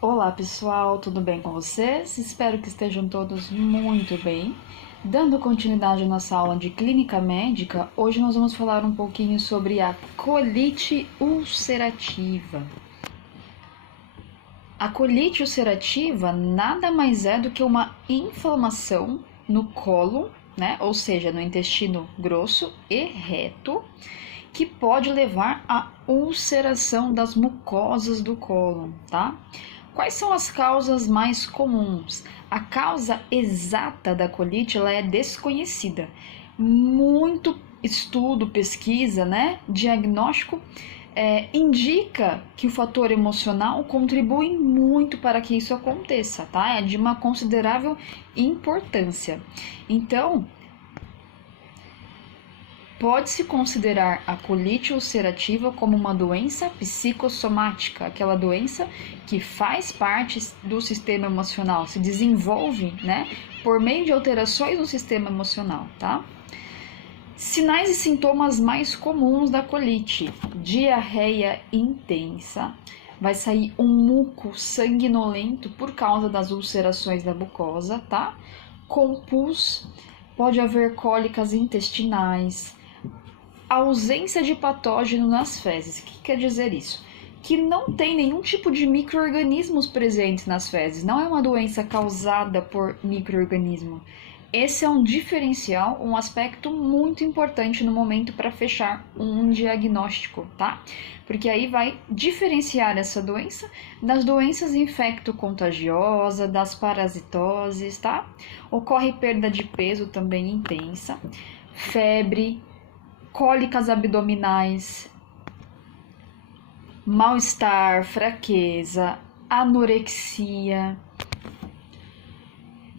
Olá pessoal, tudo bem com vocês? Espero que estejam todos muito bem. Dando continuidade à nossa aula de clínica médica, hoje nós vamos falar um pouquinho sobre a colite ulcerativa. A colite ulcerativa nada mais é do que uma inflamação no cólon, né? Ou seja, no intestino grosso e reto, que pode levar à ulceração das mucosas do cólon, tá? Quais são as causas mais comuns? A causa exata da colite ela é desconhecida. Muito estudo, pesquisa, né, diagnóstico indica que o fator emocional contribui muito para que isso aconteça, tá? É de uma considerável importância. Então, pode-se considerar a colite ulcerativa como uma doença psicossomática, aquela doença que faz parte do sistema emocional, se desenvolve, né, por meio de alterações no sistema emocional, tá? Sinais e sintomas mais comuns da colite: diarreia intensa, vai sair um muco sanguinolento por causa das ulcerações da mucosa, tá? Com pus, pode haver cólicas intestinais, ausência de patógeno nas fezes. O que quer dizer isso? Que não tem nenhum tipo de micro-organismos presentes nas fezes. Não é uma doença causada por micro-organismo. Esse é um diferencial, um aspecto muito importante no momento para fechar um diagnóstico, tá? Porque aí vai diferenciar essa doença das doenças infecto-contagiosas, das parasitoses, tá? Ocorre perda de peso também intensa, febre, cólicas abdominais, mal-estar, fraqueza, anorexia.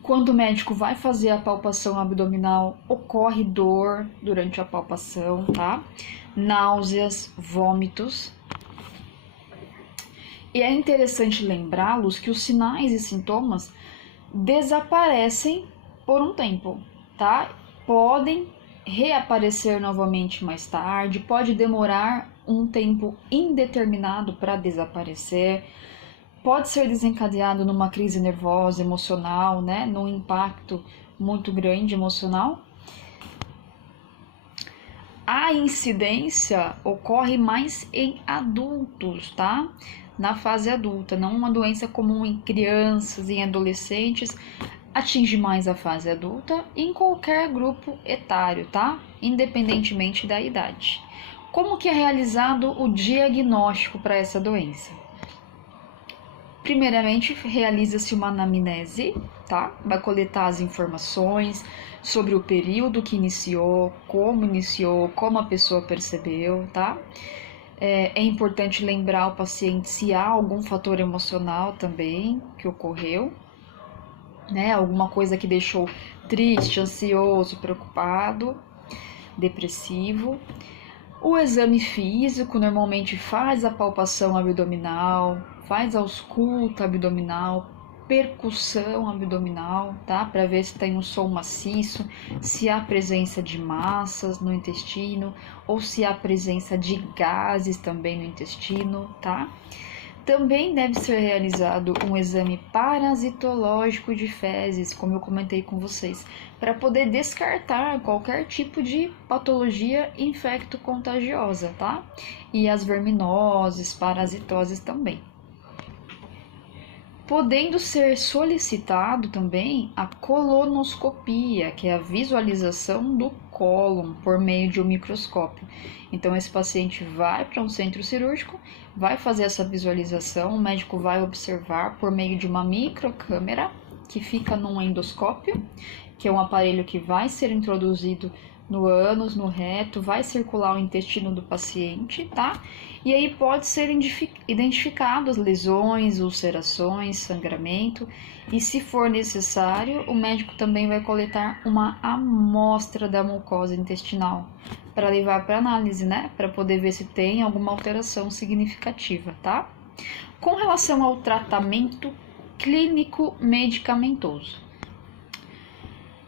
Quando o médico vai fazer a palpação abdominal, ocorre dor durante a palpação, tá? Náuseas, vômitos. E é interessante lembrá-los que os sinais e sintomas desaparecem por um tempo, tá? Podem reaparecer novamente mais tarde, pode demorar um tempo indeterminado para desaparecer, pode ser desencadeado numa crise nervosa, emocional, né, num impacto muito grande emocional. A incidência ocorre mais em adultos, tá? Na fase adulta, não uma doença comum em crianças, em adolescentes, atinge mais a fase adulta em qualquer grupo etário, tá? Independentemente da idade. Como que é realizado o diagnóstico para essa doença? Primeiramente, realiza-se uma anamnese, tá? Vai coletar as informações sobre o período que iniciou, como a pessoa percebeu, tá? É importante lembrar ao paciente se há algum fator emocional também que ocorreu, né? Alguma coisa que deixou triste, ansioso, preocupado, depressivo. O exame físico normalmente faz a palpação abdominal, faz a ausculta abdominal, percussão abdominal, tá? Para ver se tem um som maciço, se há presença de massas no intestino ou se há presença de gases também no intestino, tá? Também deve ser realizado um exame parasitológico de fezes, como eu comentei com vocês, para poder descartar qualquer tipo de patologia infecto-contagiosa, tá? E as verminoses, parasitoses também. Podendo ser solicitado também a colonoscopia, que é a visualização do cólon por meio de um microscópio. Então, esse paciente vai para um centro cirúrgico, vai fazer essa visualização, o médico vai observar por meio de uma microcâmera que fica num endoscópio, que é um aparelho que vai ser introduzido no ânus, no reto, vai circular o intestino do paciente, tá? E aí pode ser identificado as lesões, ulcerações, sangramento, e se for necessário, o médico também vai coletar uma amostra da mucosa intestinal para levar para análise, né? Para poder ver se tem alguma alteração significativa, tá? Com relação ao tratamento clínico medicamentoso,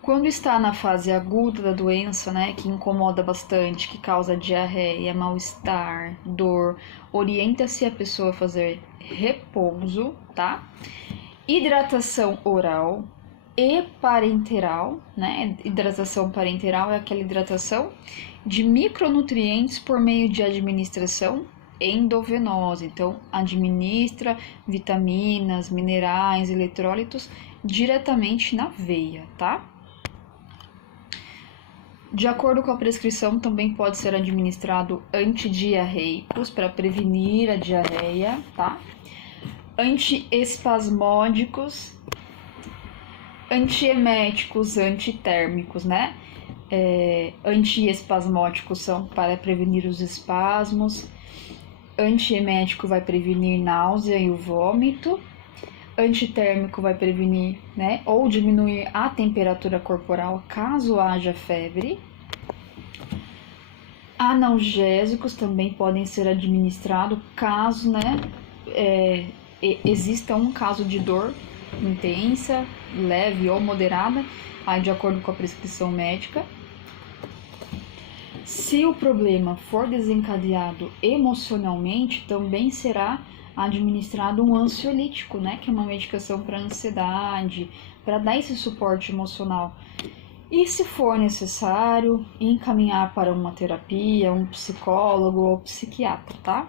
Quando está na fase aguda da doença, né, que incomoda bastante, que causa diarreia, mal-estar, dor, orienta-se a pessoa a fazer repouso, tá? Hidratação oral e parenteral, né? Hidratação parenteral é aquela hidratação de micronutrientes por meio de administração endovenosa. Então, administra vitaminas, minerais, eletrólitos diretamente na veia, tá? De acordo com a prescrição, também pode ser administrado antidiarreicos para prevenir a diarreia, tá? Antiespasmódicos, antieméticos, antitérmicos, né? Antiespasmódicos são para prevenir os espasmos, antiemético vai prevenir náusea e o vômito, antitérmico vai prevenir, né, ou diminuir a temperatura corporal caso haja febre. Analgésicos também podem ser administrados caso, né, exista um caso de dor intensa, leve ou moderada, aí de acordo com a prescrição médica. Se o problema for desencadeado emocionalmente, também será administrado um ansiolítico, né, que é uma medicação para ansiedade, para dar esse suporte emocional. E se for necessário, encaminhar para uma terapia, um psicólogo ou psiquiatra, tá?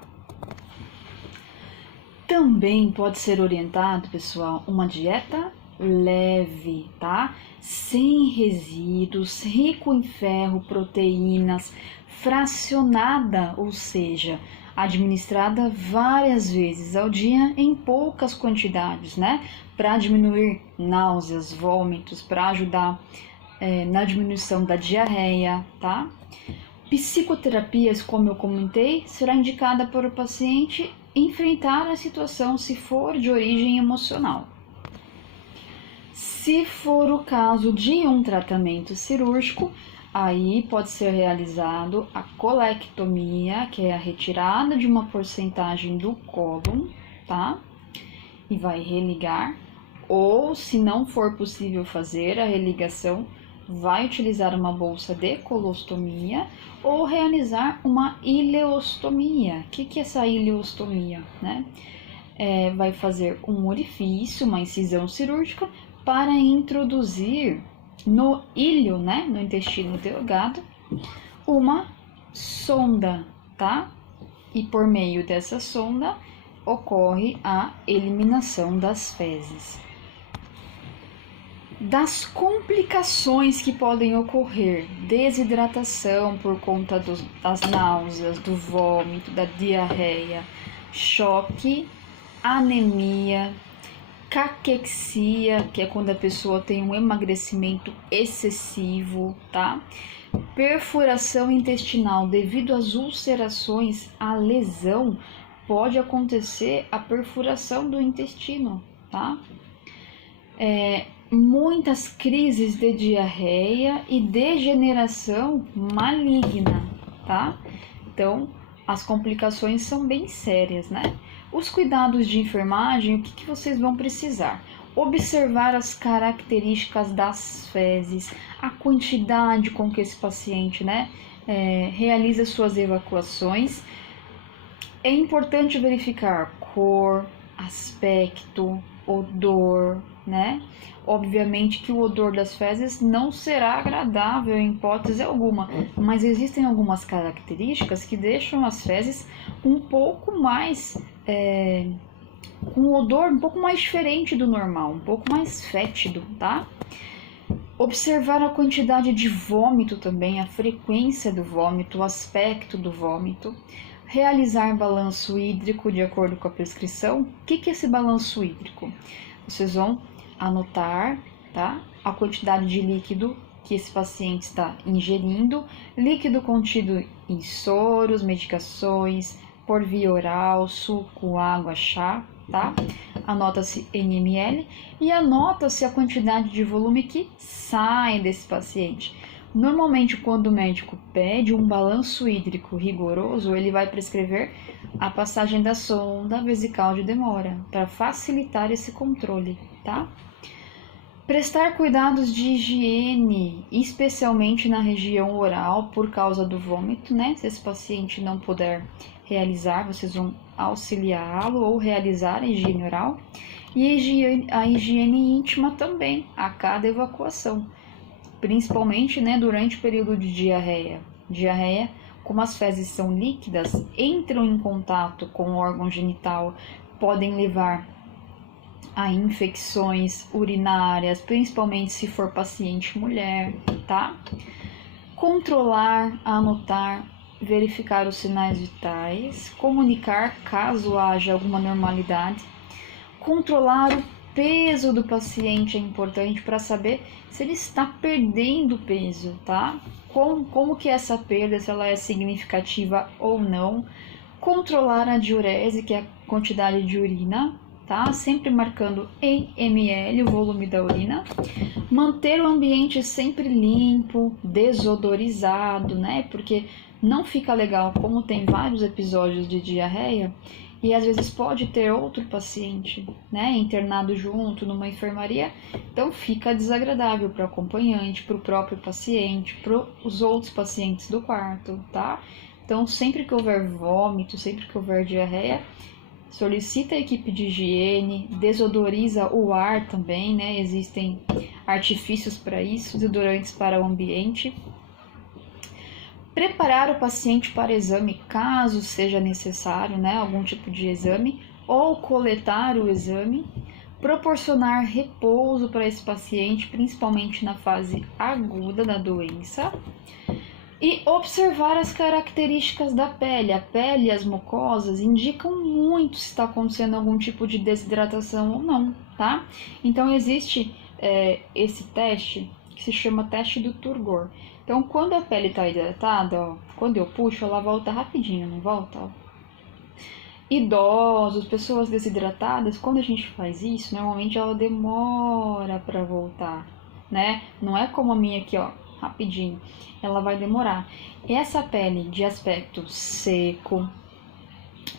Também pode ser orientado, pessoal, uma dieta leve, tá? Sem resíduos, rico em ferro, proteínas, fracionada, ou seja, administrada várias vezes ao dia em poucas quantidades, né? Para diminuir náuseas, vômitos, para ajudar na diminuição da diarreia, tá? Psicoterapias, como eu comentei, será indicada para o paciente enfrentar a situação se for de origem emocional. Se for o caso de um tratamento cirúrgico, aí pode ser realizado a colectomia, que é a retirada de uma porcentagem do cólon, tá? E vai religar. Ou, se não for possível fazer a religação, vai utilizar uma bolsa de colostomia ou realizar uma ileostomia. O que é essa ileostomia, né? Vai fazer um orifício, uma incisão cirúrgica, para introduzir no íleo, né, no intestino delgado, uma sonda, tá? E por meio dessa sonda ocorre a eliminação das fezes. Das complicações que podem ocorrer, desidratação por conta das náuseas, do vômito, da diarreia, choque, anemia, caquexia, que é quando a pessoa tem um emagrecimento excessivo, tá? Perfuração intestinal, devido às ulcerações, a lesão, pode acontecer a perfuração do intestino, tá? Muitas crises de diarreia e degeneração maligna, tá? Então, as complicações são bem sérias, né? Os cuidados de enfermagem, o que vocês vão precisar? Observar as características das fezes, a quantidade com que esse paciente, né, realiza suas evacuações. É importante verificar cor, aspecto, odor, né? Obviamente que o odor das fezes não será agradável em hipótese alguma, mas existem algumas características que deixam as fezes um pouco mais, com um odor um pouco mais diferente do normal, um pouco mais fétido, tá? Observar a quantidade de vômito também, a frequência do vômito, o aspecto do vômito. Realizar balanço hídrico de acordo com a prescrição. O que é esse balanço hídrico? Vocês vão anotar, tá? A quantidade de líquido que esse paciente está ingerindo, líquido contido em soros, medicações, por via oral, suco, água, chá, tá? Anota-se em ml e anota-se a quantidade de volume que sai desse paciente. Normalmente, quando o médico pede um balanço hídrico rigoroso, ele vai prescrever a passagem da sonda vesical de demora, para facilitar esse controle, tá? Prestar cuidados de higiene, especialmente na região oral, por causa do vômito, né? Se esse paciente não puder realizar, vocês vão auxiliá-lo ou realizar a higiene oral. E a higiene íntima também, a cada evacuação, principalmente, né, durante o período de diarreia. Diarreia, como as fezes são líquidas, entram em contato com o órgão genital, podem levar a infecções urinárias, principalmente se for paciente mulher, tá? Controlar, anotar, verificar os sinais vitais, comunicar caso haja alguma normalidade, controlar o peso do paciente é importante para saber se ele está perdendo peso, tá? Como que é essa perda, se ela é significativa ou não. Controlar a diurese, que é a quantidade de urina, tá? Sempre marcando em ml o volume da urina. Manter o ambiente sempre limpo, desodorizado, né? Porque não fica legal, como tem vários episódios de diarreia, e às vezes pode ter outro paciente, né, internado junto numa enfermaria, então fica desagradável para o acompanhante, para o próprio paciente, para os outros pacientes do quarto, tá? Então, sempre que houver vômito, sempre que houver diarreia, solicita a equipe de higiene, desodoriza o ar também, né? Existem artifícios para isso, desodorantes para o ambiente. Preparar o paciente para exame, caso seja necessário, né? Algum tipo de exame, ou coletar o exame. Proporcionar repouso para esse paciente, principalmente na fase aguda da doença. E observar as características da pele. A pele e as mucosas indicam muito se está acontecendo algum tipo de desidratação ou não, tá? Então, existe esse teste que se chama teste do turgor. Então, quando a pele está hidratada, ó, quando eu puxo, ela volta rapidinho, não volta? Ó. Idosos, pessoas desidratadas, quando a gente faz isso, normalmente ela demora para voltar, né? Não é como a minha aqui, ó, rapidinho. Ela vai demorar. Essa pele de aspecto seco,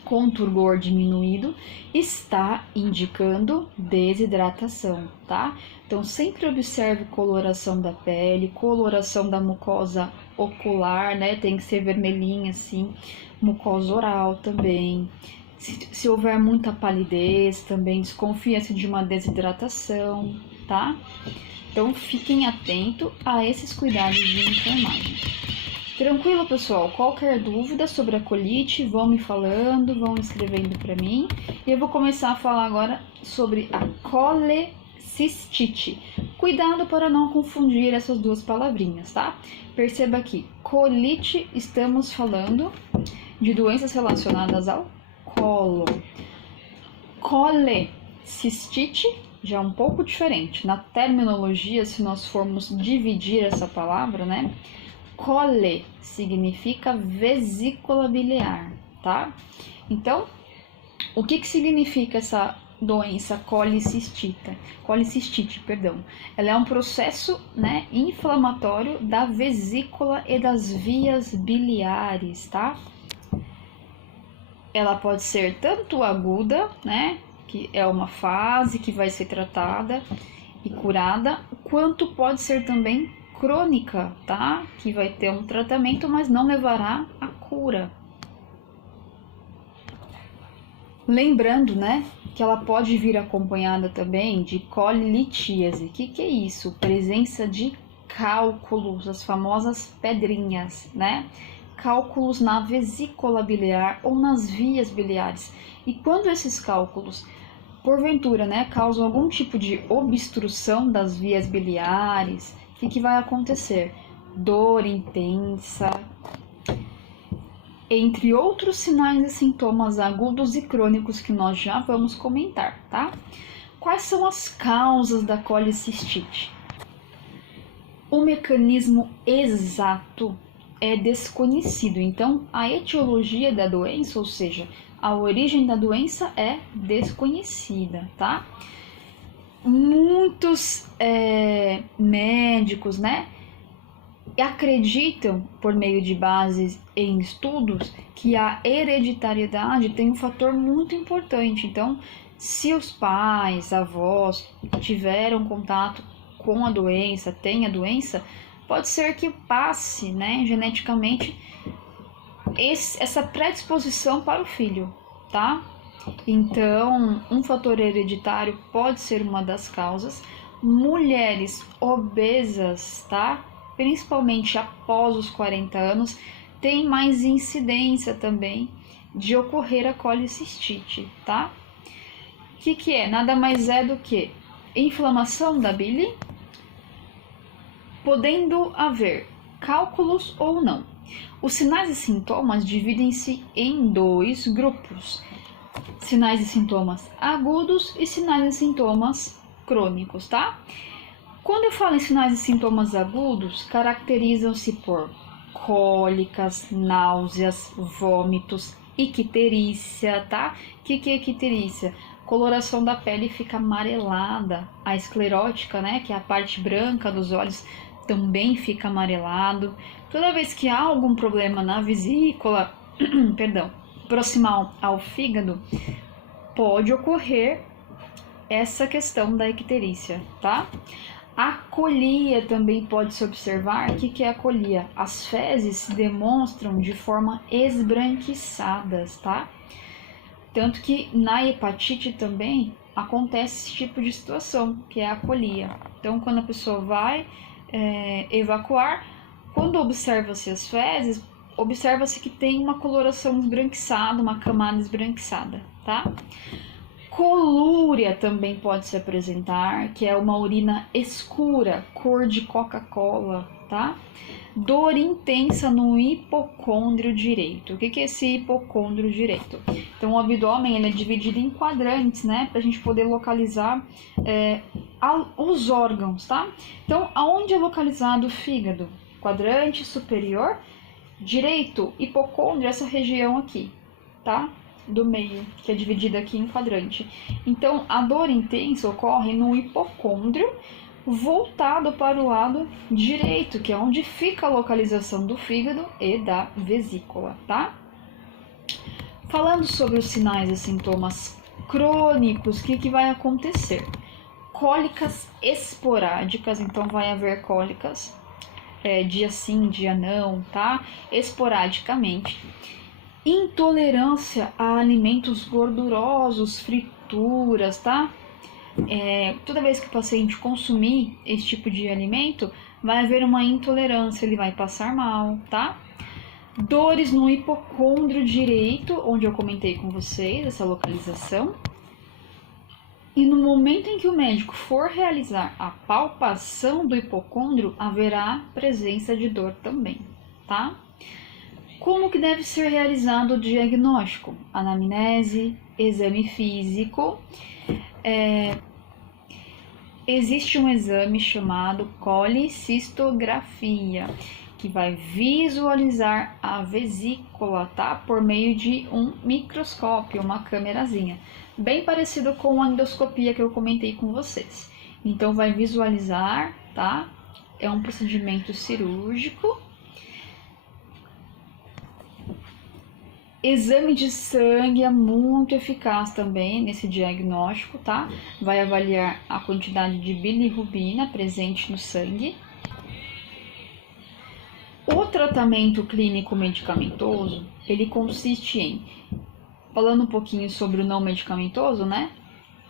com turgor diminuído, está indicando desidratação, tá? Então, sempre observe coloração da pele, coloração da mucosa ocular, né? Tem que ser vermelhinha assim, mucosa oral também. Se houver muita palidez, também desconfia-se de uma desidratação, tá? Então, fiquem atentos a esses cuidados de enfermagem. Tranquilo, pessoal? Qualquer dúvida sobre a colite, vão me falando, vão escrevendo para mim. E eu vou começar a falar agora sobre a colecistite. Cuidado para não confundir essas duas palavrinhas, tá? Perceba que colite, estamos falando de doenças relacionadas ao colo. Colecistite já é um pouco diferente. Na terminologia, se nós formos dividir essa palavra, né? Cole significa vesícula biliar, tá? Então, o que significa essa doença colicistite? Ela é um processo, né, inflamatório da vesícula e das vias biliares, tá? Ela pode ser tanto aguda, né, que é uma fase que vai ser tratada e curada, quanto pode ser também crônica, tá? Que vai ter um tratamento, mas não levará à cura. Lembrando, né, que ela pode vir acompanhada também de colitíase. O que é isso? Presença de cálculos, as famosas pedrinhas, né? Cálculos na vesícula biliar ou nas vias biliares. E quando esses cálculos, porventura, né, causam algum tipo de obstrução das vias biliares, o que vai acontecer? Dor intensa, entre outros sinais e sintomas agudos e crônicos que nós já vamos comentar, tá? Quais são as causas da colicistite? O mecanismo exato é desconhecido, então a etiologia da doença, ou seja, a origem da doença é desconhecida, tá? Muitos médicos, né, acreditam, por meio de bases em estudos, que a hereditariedade tem um fator muito importante. Então, se os pais, avós tiveram contato com a doença, tem a doença, pode ser que passe, né, geneticamente essa predisposição para o filho, tá? Então, um fator hereditário pode ser uma das causas. Mulheres obesas, tá? Principalmente após os 40 anos, tem mais incidência também de ocorrer a colicistite, tá? O que é? Nada mais é do que inflamação da bile, podendo haver cálculos ou não. Os sinais e sintomas dividem-se em dois grupos: sinais e sintomas agudos e sinais e sintomas crônicos, tá? Quando eu falo em sinais e sintomas agudos, caracterizam-se por cólicas, náuseas, vômitos, icterícia, tá? O que é icterícia? Coloração da pele fica amarelada, a esclerótica, né, que é a parte branca dos olhos, também fica amarelado. Toda vez que há algum problema na vesícula, perdão, proximal ao fígado, pode ocorrer essa questão da icterícia, tá? A colia também pode se observar. O que é a colia? As fezes se demonstram de forma esbranquiçadas, tá? Tanto que na hepatite também acontece esse tipo de situação, que é a colia. Então, quando a pessoa vai evacuar, quando observa-se as fezes, observa-se que tem uma coloração esbranquiçada, uma camada esbranquiçada, tá? Colúria também pode se apresentar, que é uma urina escura, cor de Coca-Cola, tá? Dor intensa no hipocôndrio direito. O que é esse hipocôndrio direito? Então, o abdômen ele é dividido em quadrantes, né? Para a gente poder localizar os órgãos, tá? Então, aonde é localizado o fígado? Quadrante superior direito, hipocôndrio, essa região aqui, tá? Do meio, que é dividida aqui em quadrante. Então, a dor intensa ocorre no hipocôndrio voltado para o lado direito, que é onde fica a localização do fígado e da vesícula, tá? Falando sobre os sinais e sintomas crônicos, o que vai acontecer? Cólicas esporádicas, então vai haver cólicas dia sim, dia não, tá? Esporadicamente. Intolerância a alimentos gordurosos, frituras, tá? Toda vez que o paciente consumir esse tipo de alimento, vai haver uma intolerância, ele vai passar mal, tá? Dores no hipocôndrio direito, onde eu comentei com vocês, essa localização. E no momento em que o médico for realizar a palpação do hipocôndrio, haverá presença de dor também, tá? Como que deve ser realizado o diagnóstico? Anamnese, exame físico. Existe um exame chamado colicistografia, que vai visualizar a vesícula, tá? Por meio de um microscópio, uma câmerazinha, bem parecido com a endoscopia que eu comentei com vocês. Então, vai visualizar, tá? É um procedimento cirúrgico. Exame de sangue é muito eficaz também nesse diagnóstico, tá? Vai avaliar a quantidade de bilirrubina presente no sangue. O tratamento clínico medicamentoso, ele consiste em, falando um pouquinho sobre o não medicamentoso, né?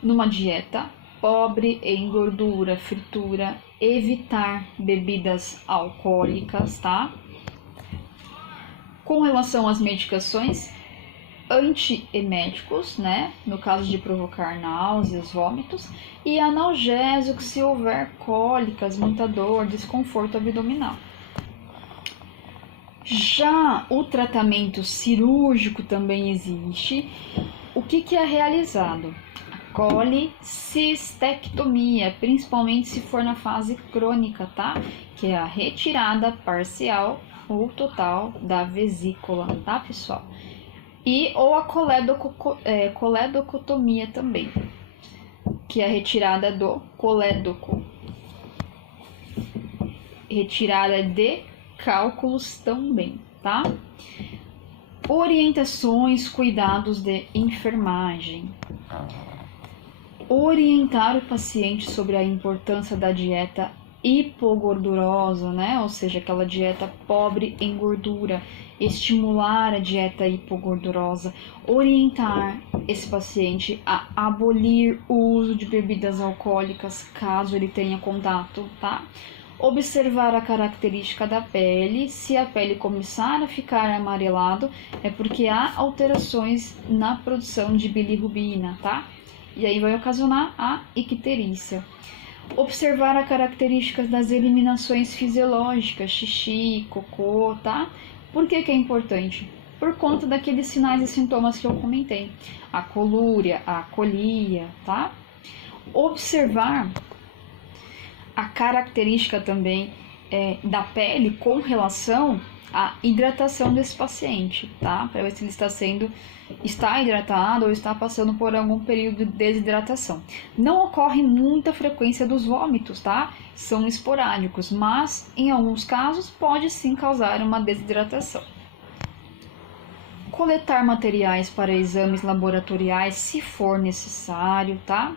Numa dieta pobre em gordura, fritura, evitar bebidas alcoólicas, tá? Com relação às medicações, antieméticos, né? No caso de provocar náuseas, vômitos, e analgésicos se houver cólicas, muita dor, desconforto abdominal. Já o tratamento cirúrgico também existe. O que é realizado? A colicistectomia, principalmente se for na fase crônica, tá? Que é a retirada parcial ou total da vesícula, tá, pessoal? Ou a coledocotomia também, que é a retirada do colédoco. Retirada de cálculos também, tá? Orientações, cuidados de enfermagem. Orientar o paciente sobre a importância da dieta hipogordurosa, né? Ou seja, aquela dieta pobre em gordura, estimular a dieta hipogordurosa, orientar esse paciente a abolir o uso de bebidas alcoólicas caso ele tenha contato, tá? Observar a característica da pele. Se a pele começar a ficar amarelado, é porque há alterações na produção de bilirrubina, tá? E aí vai ocasionar a icterícia. Observar as características das eliminações fisiológicas, xixi, cocô, tá? Por que é importante? Por conta daqueles sinais e sintomas que eu comentei. A colúria, a colia, tá? Observar a característica também da pele com relação à hidratação desse paciente, tá? Para ver se ele está hidratado ou está passando por algum período de desidratação. Não ocorre muita frequência dos vômitos, tá? São esporádicos, mas em alguns casos pode sim causar uma desidratação. Coletar materiais para exames laboratoriais se for necessário, tá?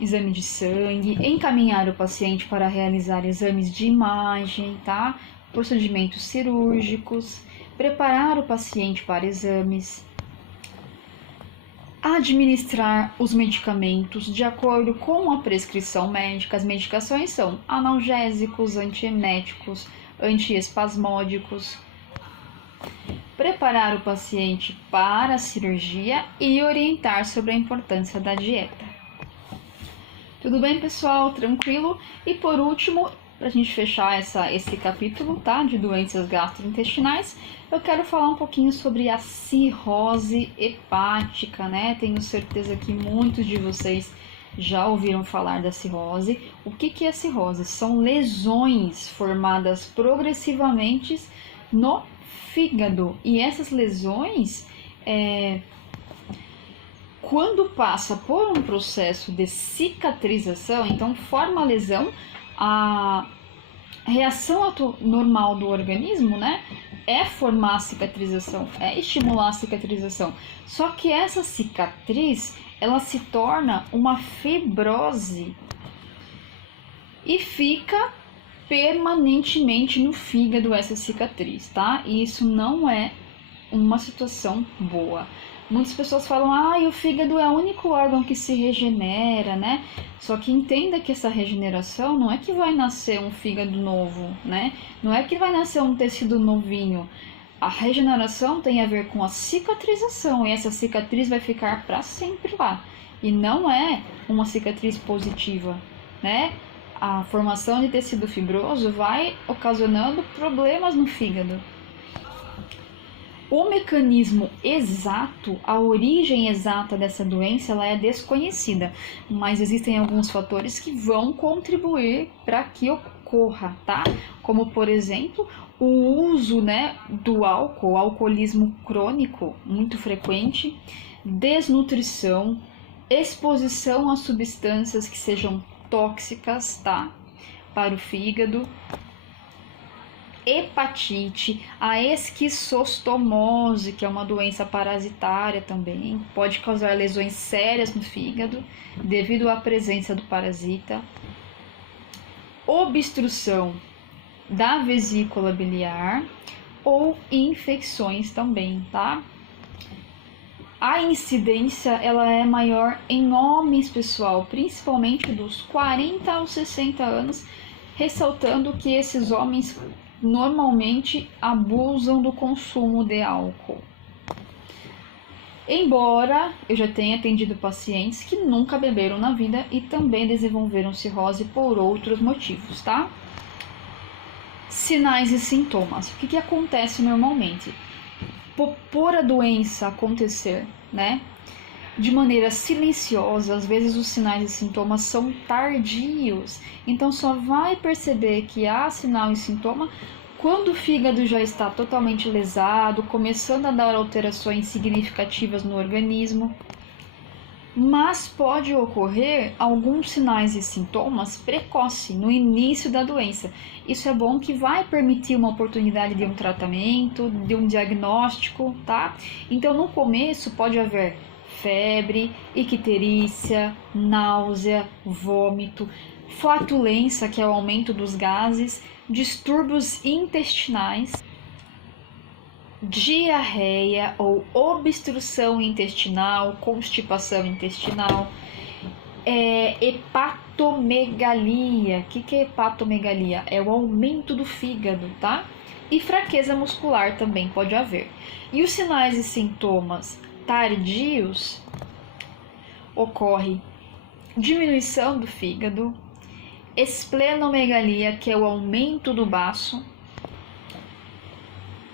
Exame de sangue, encaminhar o paciente para realizar exames de imagem, tá? Procedimentos cirúrgicos, preparar o paciente para exames, administrar os medicamentos de acordo com a prescrição médica. As medicações são analgésicos, antieméticos, antiespasmódicos, preparar o paciente para a cirurgia e orientar sobre a importância da dieta. Tudo bem, pessoal? Tranquilo? E por último, para a gente fechar esse capítulo, tá, de doenças gastrointestinais, eu quero falar um pouquinho sobre a cirrose hepática, né? Tenho certeza que muitos de vocês já ouviram falar da cirrose. O que é a cirrose? São lesões formadas progressivamente no fígado. E essas lesões, quando passa por um processo de cicatrização, então forma a lesão, a reação normal do organismo, né, é formar a cicatrização, é estimular a cicatrização. Só que essa cicatriz, ela se torna uma fibrose e fica permanentemente no fígado essa cicatriz, tá? E isso não é uma situação boa. Muitas pessoas falam, o fígado é o único órgão que se regenera, né? Só que entenda que essa regeneração não é que vai nascer um fígado novo, né? Não é que vai nascer um tecido novinho. A regeneração tem a ver com a cicatrização, e essa cicatriz vai ficar para sempre lá. E não é uma cicatriz positiva, né? A formação de tecido fibroso vai ocasionando problemas no fígado. O mecanismo exato, a origem exata dessa doença, ela é desconhecida, mas existem alguns fatores que vão contribuir para que ocorra, tá? Como, por exemplo, o uso, né, do álcool, alcoolismo crônico, muito frequente, desnutrição, exposição a substâncias que sejam tóxicas, tá? Para o fígado, hepatite, a esquizostomose, que é uma doença parasitária também, pode causar lesões sérias no fígado devido à presença do parasita, obstrução da vesícula biliar ou infecções também, tá? A incidência, ela é maior em homens, pessoal, principalmente dos 40 aos 60 anos, ressaltando que esses homens normalmente abusam do consumo de álcool. Embora eu já tenha atendido pacientes que nunca beberam na vida e também desenvolveram cirrose por outros motivos, tá? Sinais e sintomas. O que acontece normalmente? Por a doença acontecer, né, de maneira silenciosa, às vezes os sinais e sintomas são tardios, então só vai perceber que há sinal e sintoma quando o fígado já está totalmente lesado, começando a dar alterações significativas no organismo. Mas pode ocorrer alguns sinais e sintomas precoce, no início da doença. Isso é bom, que vai permitir uma oportunidade de um tratamento, de um diagnóstico, tá? Então, no começo pode haver febre, icterícia, náusea, vômito, flatulência, que é o aumento dos gases, distúrbios intestinais, diarreia ou obstrução intestinal, constipação intestinal, hepatomegalia. O que é hepatomegalia? É o aumento do fígado, tá? E fraqueza muscular também pode haver. E os sinais e sintomas tardios ocorre diminuição do fígado, esplenomegalia, que é o aumento do baço,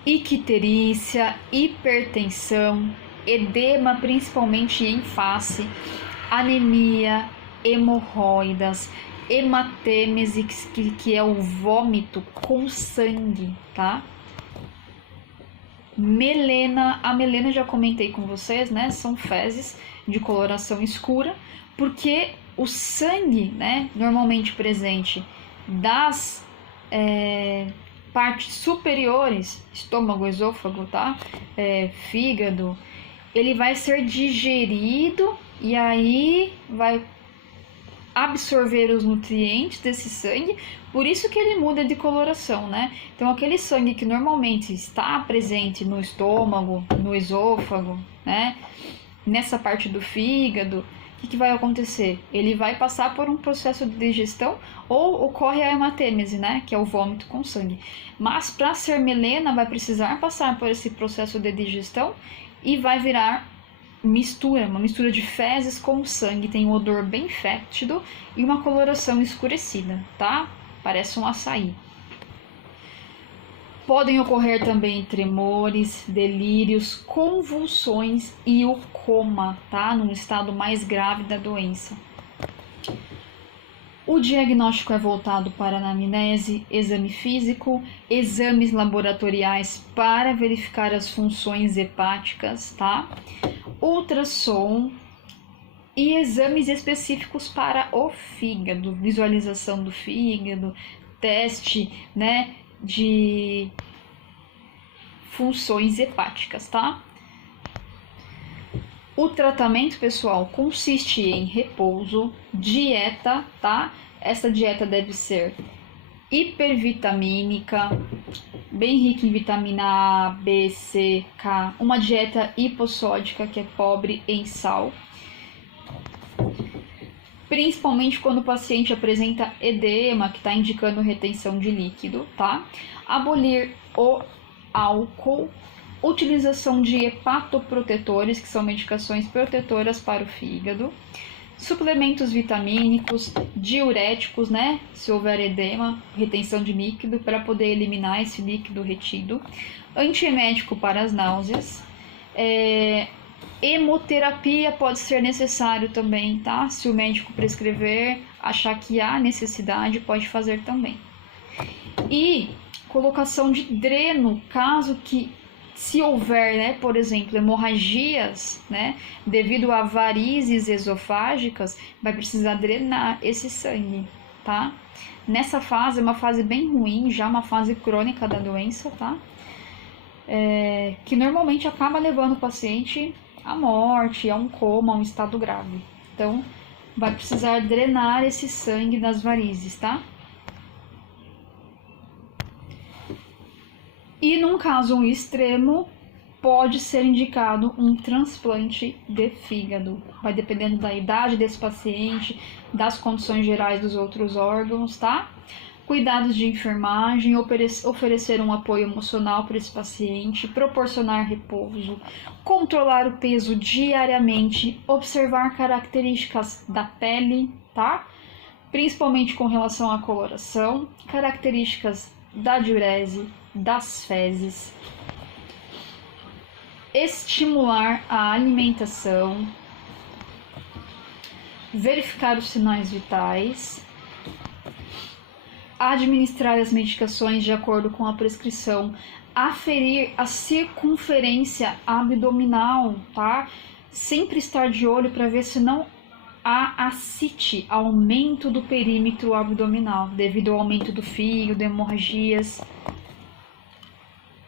icterícia, hipertensão, edema principalmente em face, anemia, hemorroidas, hematêmese, que é o vômito com sangue, tá? Melena, a melena já comentei com vocês, né? São fezes de coloração escura, porque o sangue, né, normalmente presente das partes superiores, estômago, esôfago, tá? Fígado, ele vai ser digerido e aí vai absorver os nutrientes desse sangue, por isso que ele muda de coloração, né? Então aquele sangue que normalmente está presente no estômago, no esôfago, né? Nessa parte do fígado, o que vai acontecer? Ele vai passar por um processo de digestão ou ocorre a hematêmese, né? Que é o vômito com sangue. Mas para ser melena vai precisar passar por esse processo de digestão e vai virar mistura, uma mistura de fezes com sangue, tem um odor bem fétido e uma coloração escurecida, tá? Parece um açaí. Podem ocorrer também tremores, delírios, convulsões e o coma, tá? Num estado mais grave da doença. O diagnóstico é voltado para anamnese, exame físico, exames laboratoriais para verificar as funções hepáticas, tá? Ultrassom e exames específicos para o fígado, visualização do fígado, teste, né, de funções hepáticas, tá? O tratamento, pessoal, consiste em repouso, dieta, tá? Essa dieta deve ser hipervitamínica, bem rica em vitamina A, B, C, K, uma dieta hipossódica, que é pobre em sal, principalmente quando o paciente apresenta edema, que está indicando retenção de líquido, tá? Abolir o álcool, utilização de hepatoprotetores, que são medicações protetoras para o fígado, suplementos vitamínicos, diuréticos, né? Se houver edema, retenção de líquido, para poder eliminar esse líquido retido, antiemético para as náuseas, hemoterapia pode ser necessário também, tá? Se o médico prescrever, achar que há necessidade, pode fazer também. E colocação de dreno, caso que, se houver, né, por exemplo, hemorragias, né, devido a varizes esofágicas, vai precisar drenar esse sangue, tá? Nessa fase, é uma fase bem ruim, já uma fase crônica da doença, tá? Que normalmente acaba levando o paciente à morte, a um coma, a um estado grave. Então, vai precisar drenar esse sangue das varizes, tá? E num caso extremo, pode ser indicado um transplante de fígado. Vai dependendo da idade desse paciente, das condições gerais dos outros órgãos, tá? Cuidados de enfermagem, oferecer um apoio emocional para esse paciente, proporcionar repouso, controlar o peso diariamente, observar características da pele, tá? Principalmente com relação à coloração, características da diurese, das fezes, estimular a alimentação, verificar os sinais vitais, administrar as medicações de acordo com a prescrição, aferir a circunferência abdominal, tá? Sempre estar de olho para ver se não há ascite, aumento do perímetro abdominal, devido ao aumento do fígado, hemorragias.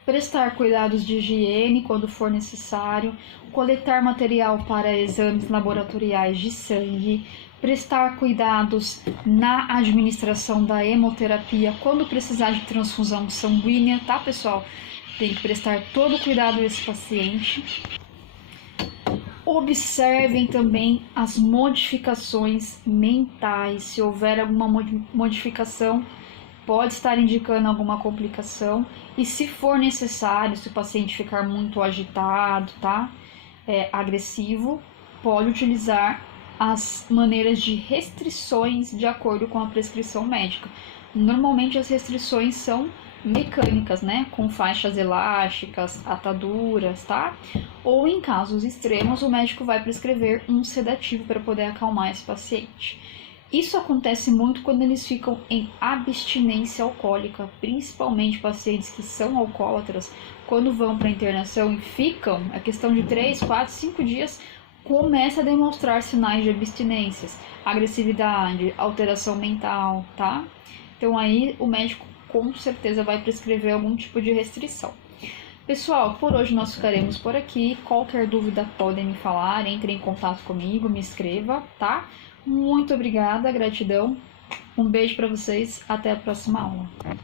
prestar cuidados de higiene quando for necessário, coletar material para exames laboratoriais de sangue, prestar cuidados na administração da hemoterapia quando precisar de transfusão sanguínea, tá, pessoal? Tem que prestar todo o cuidado a esse paciente. Observem também as modificações mentais. Se houver alguma modificação, pode estar indicando alguma complicação. E se for necessário, se o paciente ficar muito agitado, tá? Agressivo, pode utilizar as maneiras de restrições de acordo com a prescrição médica. Normalmente as restrições são mecânicas, né, com faixas elásticas, ataduras, tá? Ou em casos extremos, o médico vai prescrever um sedativo para poder acalmar esse paciente. Isso acontece muito quando eles ficam em abstinência alcoólica, principalmente pacientes que são alcoólatras, quando vão para a internação e ficam, a questão de 3, 4, 5 dias, começa a demonstrar sinais de abstinências, agressividade, alteração mental, tá? Então aí o médico com certeza vai prescrever algum tipo de restrição. Pessoal, por hoje nós ficaremos por aqui. Qualquer dúvida podem me falar, entre em contato comigo, me escreva, tá? Muito obrigada, gratidão. Um beijo para vocês, até a próxima aula.